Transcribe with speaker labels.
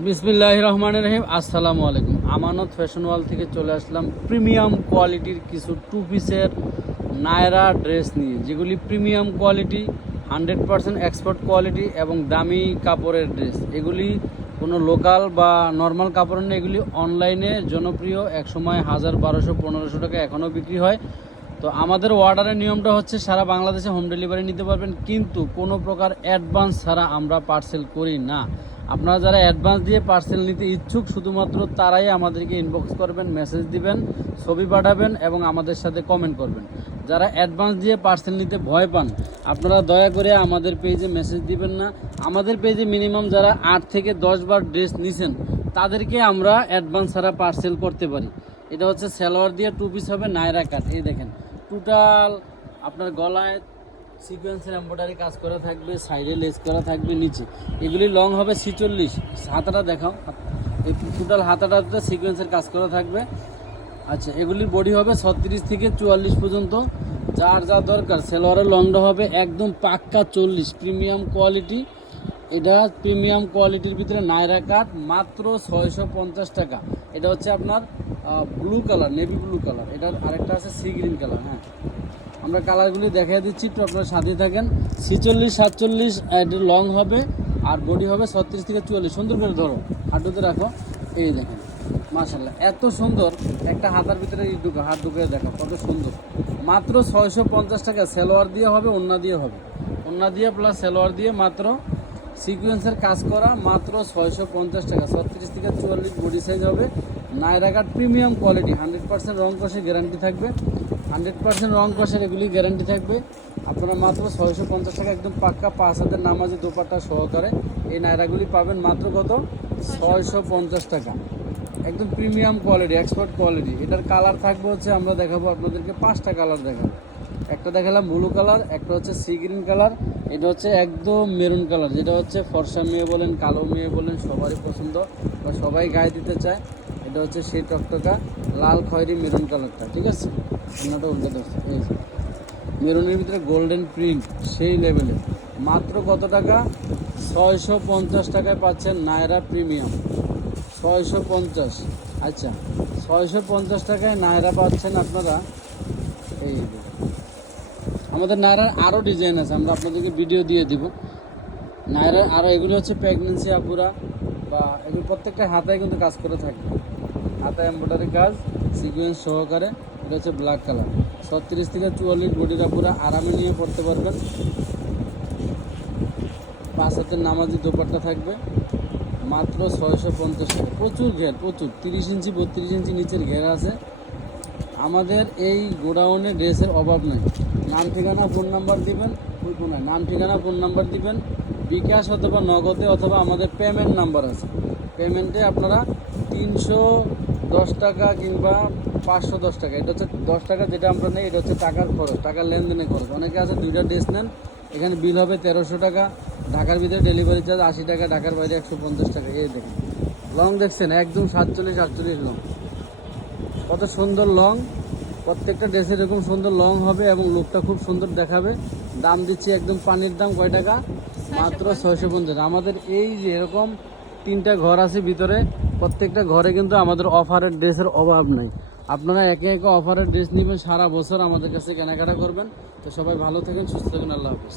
Speaker 1: বিসমিল্লাহ রহমান রহিম আসসালামু আলাইকুম আমানত ফ্যাশন ওয়াল থেকে চলে আসলাম প্রিমিয়াম কোয়ালিটির কিছু টু পিসের নায়রা ড্রেস নিয়ে, যেগুলি premium quality, hundred percent export quality এবং দামি কাপড়ের ড্রেস। এগুলি কোনো লোকাল বা নর্মাল কাপড় নেই এগুলি অনলাইনে জনপ্রিয়, একসময় হাজার বারোশো, পনেরোশো টাকা এখনও বিক্রি হয়। তো আমাদের অর্ডারের নিয়মটা হচ্ছে সারা বাংলাদেশে হোম ডেলিভারি নিতে পারবেন, কিন্তু কোনো প্রকার অ্যাডভান্স ছাড়া আমরা পার্সেল করি না। আপনারা যারা অ্যাডভান্স দিয়ে পার্সেল নিতে ইচ্ছুক, শুধুমাত্র তারাই আমাদেরকে ইনবক্স করবেন মেসেজ দিবেন, ছবি পাঠাবেন এবং আমাদের সাথে কমেন্ট করবেন। যারা অ্যাডভান্স দিয়ে পার্সেল নিতে ভয় পান, আপনারা দয়া করে আমাদের পেজে মেসেজ দিবেন না। আমাদের পেজে মিনিমাম যারা আট থেকে দশ বার ড্রেস নিছেন, তাদেরকে আমরা অ্যাডভান্স ছাড়া পার্সেল করতে পারি। এটা হচ্ছে স্যালোয়ার দিয়ে টু পিস হবে, নায়রা কাট এই দেখেন টোটাল আপনার গলায় সিকোয়েন্সের এম্ব্রয়ডারি কাজ করা থাকবে সাইডে লেস করা থাকবে, নিচে। এগুলি লং হবে ছিচল্লিশ। হাতাটা দেখাও। এই টোটাল হাতাটাতে সিকোয়েন্সের কাজ করা থাকবে। আচ্ছা এগুলির বডি হবে ছত্রিশ থেকে চুয়াল্লিশ পর্যন্ত। যার যা দরকার, সেলোয়ারের লংটা হবে একদম পাক্কা চল্লিশ। প্রিমিয়াম কোয়ালিটি এটা প্রিমিয়াম কোয়ালিটির ভিতরে নায়রা কাট, মাত্র ছয়শো পঞ্চাশ টাকা। এটা হচ্ছে আপনার blue colour navy blue colour এটার আরেকটা আছে সি গ্রিন কালার হ্যাঁ। আমরা কালারগুলি দেখিয়ে দিচ্ছি, একটু আপনারা সাথে থাকেন। ছিচল্লিশ, সাতচল্লিশ লং হবে, আর বডি হবে ছত্রিশ থেকে চুয়াল্লিশ। সুন্দর করে ধরো, হাঁটুতে রাখো। এই দেখেন মাশাল্লাহ এত সুন্দর। একটা হাতার ভিতরে ঢুকা হাত ঢুকে দেখো, কত সুন্দর। মাত্র ছয়শো পঞ্চাশ টাকা সেলোয়ার দিয়ে হবে, ওন্না দিয়ে হবে। ওন্না দিয়ে প্লাস সেলোয়ার দিয়ে মাত্র সিকুয়েন্সের কাজ করা, মাত্র ছয়শো পঞ্চাশ টাকা। ছত্রিশ থেকে চুয়াল্লিশ বডি সাইজ হবে। Nayraghat premium quality hundred percent রং কষের গ্যারান্টি থাকবে। হান্ড্রেড পার্সেন্ট রং কষের এগুলি গ্যারান্টি থাকবে। আপনারা মাত্র ছয়শো পঞ্চাশ টাকা একদম পাক্কা পাঁচ হাজার নামাজি দোপাট্টা সহকারে এই নায়রাগুলি পাবেন মাত্র কত? ছয়শো পঞ্চাশ টাকা। একদম প্রিমিয়াম কোয়ালিটি এক্সপার্ট কোয়ালিটি এটার কালার থাকবে হচ্ছে, আমরা দেখাবো আপনাদেরকে পাঁচটা কালার দেখাবো। একটা দেখালাম ব্লু কালার একটা হচ্ছে সি গ্রিন কালার এটা হচ্ছে একদম মেরুন কালার যেটা হচ্ছে ফর্সা মেয়ে বলেন, কালো মেয়ে বলেন, সবারই পছন্দ বা সবাই গায়ে দিতে চায়। এটা হচ্ছে সেই টকটকা লাল খয়েরি মেরুন কালারটা, ঠিক আছে? অন্যটা উল্টে ধরছে, এই। মেরুনের ভিতরে গোল্ডেন প্রিন্ট, সেই লেভেলে মাত্র কত টাকা? ছয়শো পঞ্চাশ টাকায় পাচ্ছেন নায়রা প্রিমিয়াম। ছয়শো পঞ্চাশ আচ্ছা ছয়শো পঞ্চাশ টাকায় নায়রা পাচ্ছেন আপনারা, এই আমাদের নায়রার আরও ডিজাইন আছে, আমরা আপনাদেরকে ভিডিও দিয়ে দিব। নায়রার আরও এগুলো হচ্ছে প্রেগনেন্সি আপুরা, বা এগুলো প্রত্যেকটা হাতায় কিন্তু কাজ করে থাকবে হাতায় এম্ব্রয়ডারি কাজ সিকুয়েন্স সহকারে, এটা হচ্ছে ব্ল্যাক কালার ছত্রিশ থেকে চুয়াল্লিশ বডিটা পুরো আরামে নিয়ে পড়তে পারবেন। পাঁচ হাতের নামাজি দোপাট্টা থাকবে। মাত্র ছয়শো পঞ্চাশ টাকা। প্রচুর ঘের, প্রচুর। তিরিশ ইঞ্চি, বত্রিশ ইঞ্চি নিচের ঘের আছে। আমাদের এই গোডাউনে ড্রেসের অভাব নেই। নাম ঠিকানা, ফোন নাম্বার দিবেন। কোনায় নাম ঠিকানা, ফোন নাম্বার দিবেন। বিকাশ অথবা নগদে অথবা আমাদের পেমেন্ট নাম্বার আছে। পেমেন্টে আপনারা তিনশো দশ টাকা কিংবা পাঁচশো দশ টাকা। এটা হচ্ছে দশ টাকা যেটা আমরা নেই এটা হচ্ছে টাকার খরচ টাকার লেনদেনের খরচ। অনেকে আছে দুইটা ড্রেস নেন এখানে বিল হবে তেরোশো টাকা ঢাকার ভিতরে ডেলিভারি চার্জ আশি টাকা ঢাকার বাইরে একশো পঞ্চাশ টাকা এই দেখেন। লং দেখছেন একদম সাতচল্লিশ আটচল্লিশ লং। কত সুন্দর লং প্রত্যেকটা ড্রেসের এরকম সুন্দর লং হবে এবং লুকটা খুব সুন্দর দেখাবে। দাম দিচ্ছি একদম পানির দাম কয় টাকা? মাত্র ছয়শো পঞ্চাশ। আমাদের এই যে এরকম তিনটা ঘর আছে ভিতরে প্রত্যেকটা ঘরে কিন্তু আমাদের অফারের ড্রেসের অভাব নাই। আপনারা একে একে অফারের ড্রেস নেবেন, সারা বছর আমাদের কাছে কেনাকাটা করবেন। তো সবাই ভালো থাকেন, সুস্থ থাকেন, আল্লাহ হাফিজ।